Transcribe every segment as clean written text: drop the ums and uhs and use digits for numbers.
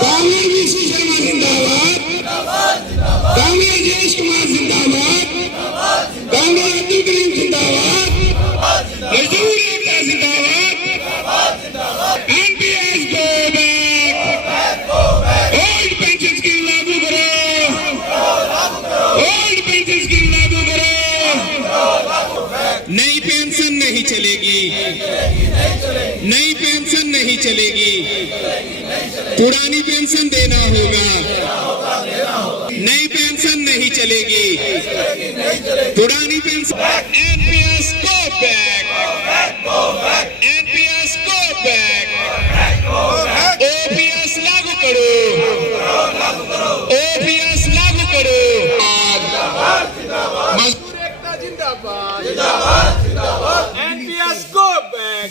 कांग्रेस शर्मा जिंदाबाद, कांग्रेस जयेश कुमार जिंदाबाद, कांग्रेस अब्दुल करीम जिंदाबाद, मजदूर एकता जिंदाबाद, NPS go back, old pension scheme लागू करो, ओल्ड पेंशन स्कीम लागू करो। नई पेंशन नहीं चलेगी, नई पेंशन नहीं चलेगी, पुरानी पेंशन देना होगा, नई पेंशन नहीं चलेगी, पुरानी pension. NPS go back, NPS go back, OPS लागू करो, ओपीएस लागू करो। मजदूर एकता जिंदाबाद, NPS go back,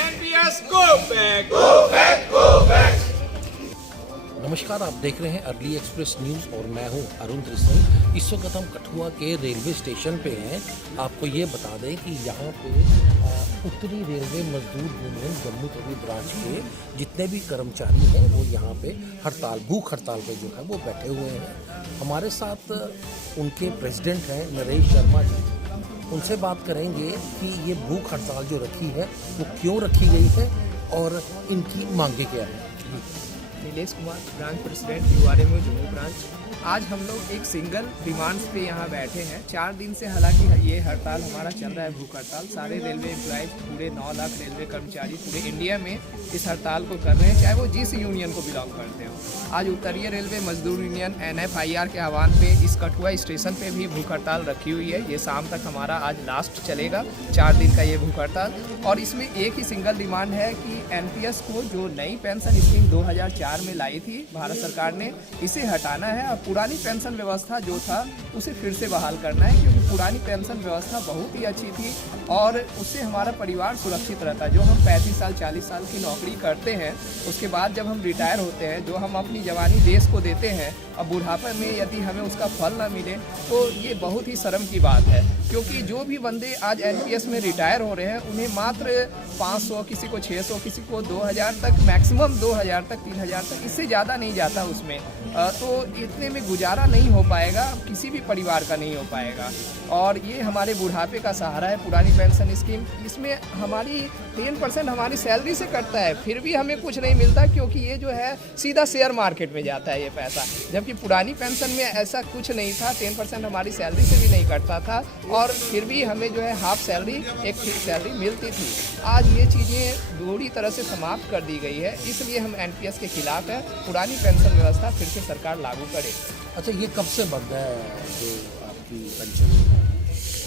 NPS go back. नमस्कार, आप देख रहे हैं अर्ली एक्सप्रेस न्यूज़ और मैं हूं अरुण त्रिसन। इस वक्त हम कठुआ के रेलवे स्टेशन पे हैं। आपको ये बता दें कि यहाँ पे उत्तरी रेलवे मजदूर यूनियन जम्मू तवी ब्रांच के जितने भी कर्मचारी हैं वो यहाँ पे हड़ताल, भूख हड़ताल पे जो है वो बैठे हुए हैं। हमारे साथ उनके प्रेसिडेंट हैं नरेश शर्मा जी। उनसे बात करेंगे कि ये भूख हड़ताल जो रखी है वो क्यों रखी गई है और इनकी मांगे क्या है। Nilesh Kumar, branch president URMU Jammu branch. आज हम लोग एक सिंगल डिमांड्स पे यहाँ बैठे हैं। 4 दिन से हालांकि ये हड़ताल हमारा चल रहा है, भूख हड़ताल। सारे रेलवे एम्प्लॉयज, पूरे 9 लाख रेलवे कर्मचारी पूरे इंडिया में इस हड़ताल को कर रहे हैं, चाहे वो जिस यूनियन को बिलोंग करते हो। आज उत्तरीय रेलवे मजदूर यूनियन NFIR के आह्वान पे इस कठुआ स्टेशन पे भी भूख हड़ताल रखी हुई है। ये शाम तक हमारा आज लास्ट चलेगा, 4 दिन का ये भूख हड़ताल। और इसमें एक ही सिंगल डिमांड है कि NPS को जो नई पेंशन स्कीम 2004 में लाई थी भारत सरकार ने, इसे हटाना है और पुरानी पेंशन व्यवस्था जो था उसे फिर से बहाल करना है, क्योंकि पुरानी पेंशन व्यवस्था बहुत ही अच्छी थी और उससे हमारा परिवार सुरक्षित रहता है। जो हम 35 साल 40 साल की नौकरी करते हैं, उसके बाद जब हम रिटायर होते हैं, जो हम अपनी जवानी देश को देते हैं, अब बुढ़ापे में यदि हमें उसका फल ना मिले तो ये बहुत ही शर्म की बात है। क्योंकि जो भी बंदे आज NPS में रिटायर हो रहे हैं उन्हें मात्र 500, किसी को 600, किसी को 2000 तक, मैक्सिमम 2000 तक, 3000 तक, इससे ज़्यादा नहीं जाता उसमें। तो इतने में गुजारा नहीं हो पाएगा, किसी भी परिवार का नहीं हो पाएगा। और ये हमारे बुढ़ापे का सहारा है पुरानी पेंशन स्कीम। इसमें हमारी 10% हमारी सैलरी से कटता है, फिर भी हमें कुछ नहीं मिलता, क्योंकि ये जो है सीधा शेयर मार्केट में जाता है ये पैसा। जबकि पुरानी पेंशन में ऐसा कुछ नहीं था, 10% हमारी सैलरी से भी नहीं कटता था और फिर भी हमें जो है हाफ सैलरी, एक फिक्स सैलरी मिलती थी। आज ये चीज़ें पूरी तरह से समाप्त कर दी गई है, इसलिए हम NPS के खिलाफ है। पुरानी पेंशन व्यवस्था फिर से सरकार लागू करे। अच्छा, ये कब से बंद है जो आपकी पेंशन?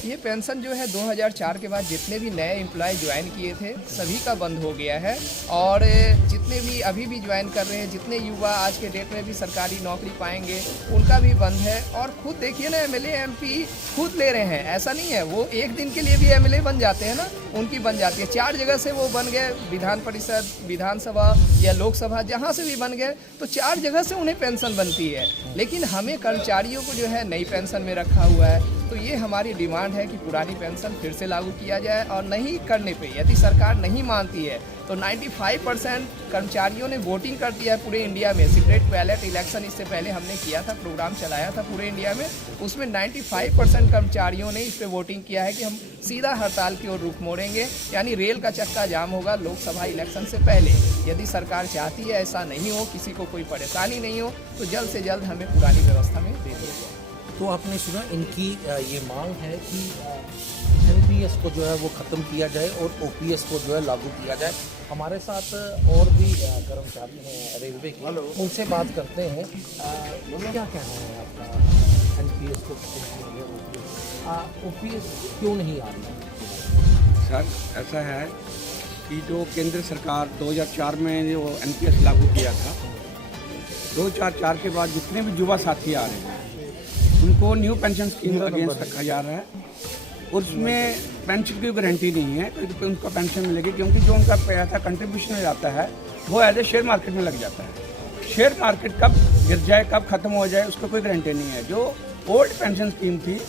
ये पेंशन जो है 2004 के बाद जितने भी नए एम्प्लॉय ज्वाइन किए थे सभी का बंद हो गया है। और जितने भी अभी भी ज्वाइन कर रहे हैं, जितने युवा आज के डेट में भी सरकारी नौकरी पाएंगे, उनका भी बंद है। और खुद देखिए ना, MLA MP खुद ले रहे हैं। ऐसा नहीं है वो एक दिन के लिए भी MLA बन जाते हैं ना, उनकी बन जाती है। 4 जगह से वो बन गए, विधान परिषद, विधानसभा या लोकसभा, जहाँ से भी बन गए, तो 4 जगह से उन्हें पेंशन बनती है। लेकिन हमें कर्मचारियों को जो है नई पेंशन में रखा हुआ है। तो ये हमारी डिमांड है कि पुरानी पेंशन फिर से लागू किया जाए। और नहीं करने पे यदि सरकार नहीं मानती है तो 95% कर्मचारियों ने वोटिंग कर दिया है पूरे इंडिया में। सीक्रेट बैलेट इलेक्शन इससे पहले हमने किया था, प्रोग्राम चलाया था पूरे इंडिया में, उसमें 95% कर्मचारियों ने इस पर वोटिंग किया है कि हम सीधा हड़ताल की ओर रुख मोड़ेंगे, यानी रेल का चक्का जाम होगा लोकसभा इलेक्शन से पहले। यदि सरकार चाहती है ऐसा नहीं हो, किसी को कोई परेशानी नहीं हो, तो जल्द से जल्द हमें पुरानी व्यवस्था में दे दें। तो आपने सुना, इनकी ये मांग है कि NPS को जो है वो ख़त्म किया जाए और OPS को जो है लागू किया जाए। हमारे साथ और भी कर्मचारी हैं रेलवे के, उनसे बात करते हैं। क्या कहना है आपका? NPS को OPS क्यों नहीं आ रही? सर, ऐसा है कि जो केंद्र सरकार 2004 में जो NPS लागू किया था, 2004 के बाद जितने भी युवा साथी आ रहे हैं उनको न्यू पेंशन स्कीम अगेंस्ट रखा जा रहा है। उसमें पेंशन की गारंटी नहीं है कि उनको पेंशन मिलेगी, क्योंकि जो उनका पैसा कंट्रीब्यूशन जाता है वो एज ए शेयर मार्केट में लग जाता है। शेयर मार्केट कब गिर जाए, कब खत्म हो जाए, उसका कोई गारंटी नहीं है। जो ओल्ड पेंशन स्कीम थी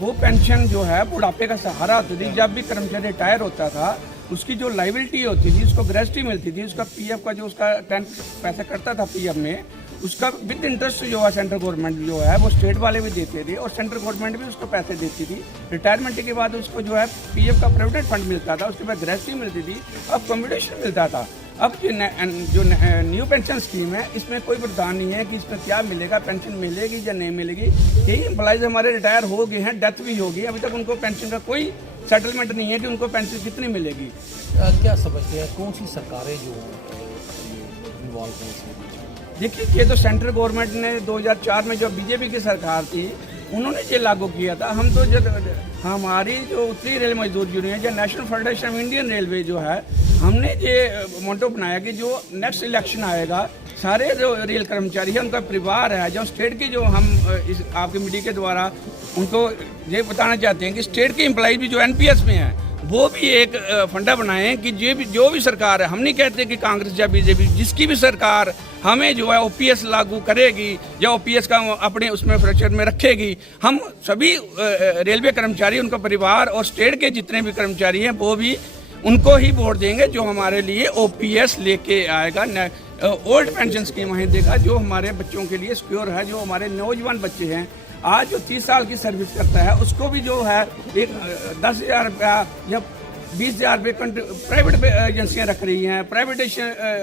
वो पेंशन जो है बुढ़ापे का सहारा होती थी। जब भी कर्मचारी रिटायर होता था उसकी जो लाइबिलिटी होती थी, उसको ग्रेजुटी मिलती थी, उसका पीएफ का जो उसका 10 पैसा कटता था पीएफ में, उसका विद इंटरेस्ट जो है सेंट्रल गवर्नमेंट जो है वो स्टेट वाले भी देते थे और सेंट्रल गवर्नमेंट भी उसको पैसे देती थी। रिटायरमेंट के बाद उसको जो है पीएफ का प्रोविडेंट फंड मिलता था, उसके बाद ग्रेजुटी मिलती थी, अब कम्यूटेशन मिलता था। अब जो न्यू पेंशन स्कीम है इसमें कोई प्रावधान नहीं है कि इसमें क्या मिलेगा, पेंशन मिलेगी या नहीं मिलेगी। यही एम्प्लॉइज हमारे रिटायर हो गए हैं, डेथ भी होगी, अभी तक उनको पेंशन का कोई सेटलमेंट नहीं है कि उनको पेंशन कितनी मिलेगी। क्या समझते हैं कौन सी सरकारें जो इन्वॉल्व हैं इसमें? देखिए, ये तो सेंट्रल गवर्नमेंट ने 2004 में जो बीजेपी की सरकार थी उन्होंने ये लागू किया था। हम तो जब हमारी जो उत्तरी रेल मजदूर यूनियन या national federation of Indian railway जो है, हमने ये मोटो बनाया कि जो नेक्स्ट इलेक्शन आएगा सारे जो रेल कर्मचारी हैं उनका परिवार है, जो स्टेट की जो हम इस आपके मीडिया के द्वारा उनको ये बताना चाहते हैं कि स्टेट के एम्प्लॉइज भी जो एनपीएस में हैं वो भी एक फंडा बनाएं कि जो भी सरकार है, हम नहीं कहते कि कांग्रेस या बीजेपी, जिसकी भी सरकार हमें जो है ओपीएस लागू करेगी या ओपीएस का अपने उसमें फ्रैक्चर में रखेगी, हम सभी रेलवे कर्मचारी, उनका परिवार और स्टेट के जितने भी कर्मचारी हैं वो भी उनको ही वोट देंगे जो हमारे लिए ओपीएस लेके आएगा, ओल्ड पेंशन स्कीम हमें देगा, जो हमारे बच्चों के लिए सिक्योर है। जो हमारे नौजवान बच्चे हैं आज जो 30 साल की सर्विस करता है उसको भी जो है एक 10,000 रुपया या 20,000 रुपये प्राइवेट एजेंसियां रख रही हैं, प्राइवेट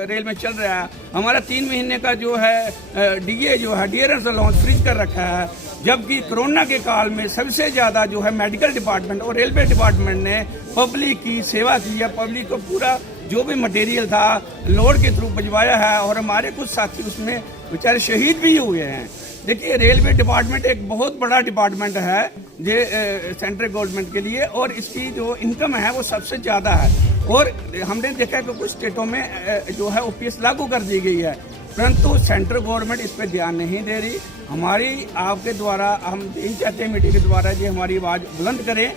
रेल में चल रहा है। हमारा 3 महीने का जो है डीए जो है डियरेंस अलाउंस फ्रीज कर रखा है, जबकि कोरोना के काल में सबसे ज़्यादा जो है मेडिकल डिपार्टमेंट और रेलवे डिपार्टमेंट ने पब्लिक की सेवा की है, पब्लिक को पूरा जो भी मटेरियल था लोड के थ्रू भिजवाया है और हमारे कुछ साथी उसमें बेचारे शहीद भी हुए हैं। देखिए, रेलवे डिपार्टमेंट एक बहुत बड़ा डिपार्टमेंट है ये सेंट्रल गवर्नमेंट के लिए और इसकी जो इनकम है वो सबसे ज़्यादा है और हमने देखा कि कुछ स्टेटों में जो है ओपीएस लागू कर दी गई है, परंतु सेंट्रल गवर्नमेंट इस पर ध्यान नहीं दे रही। हमारी आपके द्वारा हम यही चाहते हैं मीडिया के द्वारा जी हमारी आवाज़ बुलंद करें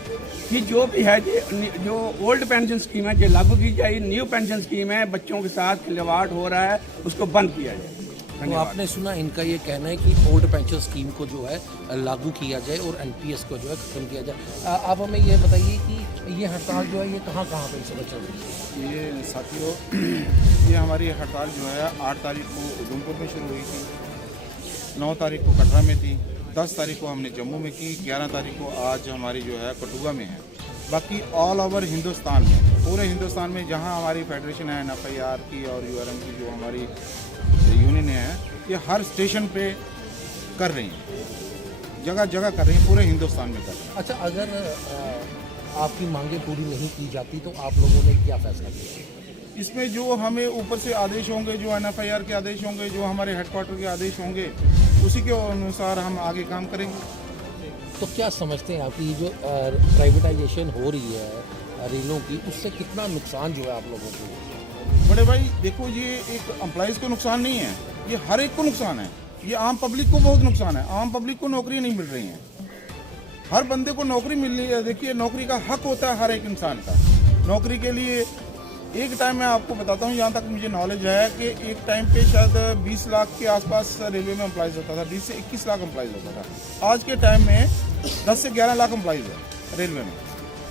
कि जो भी है जो ओल्ड पेंशन स्कीम है ये लागू की जाए, न्यू पेंशन स्कीम है बच्चों के साथ खिलवाड़ हो रहा है उसको बंद किया जाए। तो आपने सुना इनका ये कहना है कि ओल्ड पेंशन स्कीम को जो है लागू किया जाए और एनपीएस को जो है खत्म किया जाए। आप हमें ये बताइए कि ये हड़ताल जो है ये कहाँ पे इस समय चल रही है? ये साथियों, ये हमारी हड़ताल जो है 8 तारीख को उधमपुर में शुरू हुई थी, 9 तारीख को कटरा में थी, 10 तारीख को हमने जम्मू में की, 11 तारीख को आज हमारी जो है कठुआ में है। बाकी ऑल ओवर हिंदुस्तान में, पूरे हिंदुस्तान में जहाँ हमारी फेडरेशन है एनएफआईआर की और यूआरएम की जो हमारी यूनियन है, ये हर स्टेशन पे कर रही हैं, जगह जगह कर रही हैं, पूरे हिंदुस्तान में कर रही हैं। अच्छा, अगर आपकी मांगें पूरी नहीं की जाती तो आप लोगों ने क्या फैसला किया? इसमें जो हमें ऊपर से आदेश होंगे, जो एनएफआईआर के आदेश होंगे, जो हमारे हेडक्वार्टर के आदेश होंगे, उसी के अनुसार हम आगे काम करेंगे। तो क्या समझते हैं आपकी जो प्राइवेटाइजेशन हो रही है रेलों की, उससे कितना नुकसान जो है आप लोगों को? बड़े भाई देखो, ये एक एम्प्लॉइज़ को नुकसान नहीं है, ये हर एक को नुकसान है, ये आम पब्लिक को बहुत नुकसान है। आम पब्लिक को नौकरी नहीं मिल रही है, हर बंदे को नौकरी मिल रही है। देखिए, नौकरी का हक होता है हर एक इंसान का। नौकरी के लिए एक टाइम मैं आपको बताता हूँ, यहाँ तक मुझे नॉलेज है कि एक टाइम पे शायद 20 लाख के आसपास रेलवे में एम्प्लॉइज़ होता था, 20 से 21 लाख एम्प्लॉइज़ होता था। आज के टाइम में 10 से 11 लाख एम्प्लॉइज़ है रेलवे में।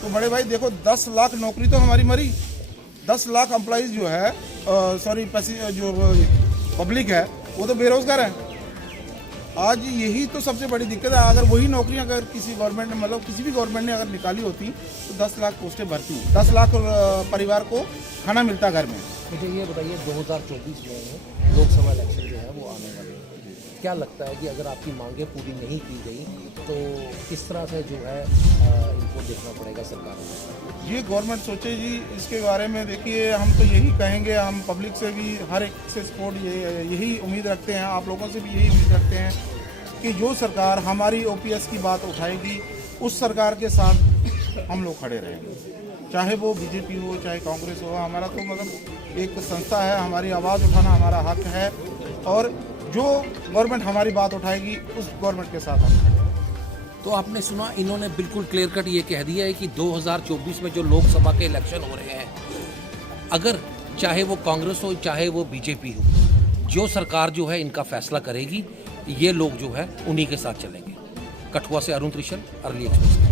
तो बड़े भाई देखो, 10 लाख नौकरी तो हमारी मरी, 10 लाख एम्प्लॉइज़ जो है जो पब्लिक है वो तो बेरोजगार है। आज यही तो सबसे बड़ी दिक्कत है। अगर वही नौकरियां अगर किसी गवर्नमेंट ने, मतलब किसी भी गवर्नमेंट ने अगर निकाली होती तो 10 लाख पोस्टें भरती, 10 लाख परिवार को खाना मिलता घर में। मुझे ये बताइए, 2024 में लोकसभा इलेक्शन जो है वो आने वाले हैं, क्या लगता है कि अगर आपकी मांगें पूरी नहीं की गई तो किस तरह से जो है इनको देखना पड़ेगा सरकार को? ये गवर्नमेंट सोचे जी इसके बारे में। देखिए, हम तो यही कहेंगे, हम पब्लिक से भी हर एक से सपोर्ट यही उम्मीद रखते हैं, आप लोगों से भी यही उम्मीद रखते हैं कि जो सरकार हमारी ओपीएस की बात उठाएगी उस सरकार के साथ हम लोग खड़े रहेंगे, चाहे वो बीजेपी हो चाहे कांग्रेस हो। हमारा तो मतलब एक संस्था है, हमारी आवाज़ उठाना हमारा हक है और जो गवर्नमेंट हमारी बात उठाएगी उस गवर्नमेंट के साथ हम खड़े। तो आपने सुना, इन्होंने बिल्कुल क्लियर कट ये कह दिया है कि 2024 में जो लोकसभा के इलेक्शन हो रहे हैं, अगर चाहे वो कांग्रेस हो चाहे वो बीजेपी हो, जो सरकार जो है इनका फैसला करेगी, ये लोग जो है उन्हीं के साथ चलेंगे। कठुआ से अरुण त्रिशल, अर्ली एक्सप्रेस।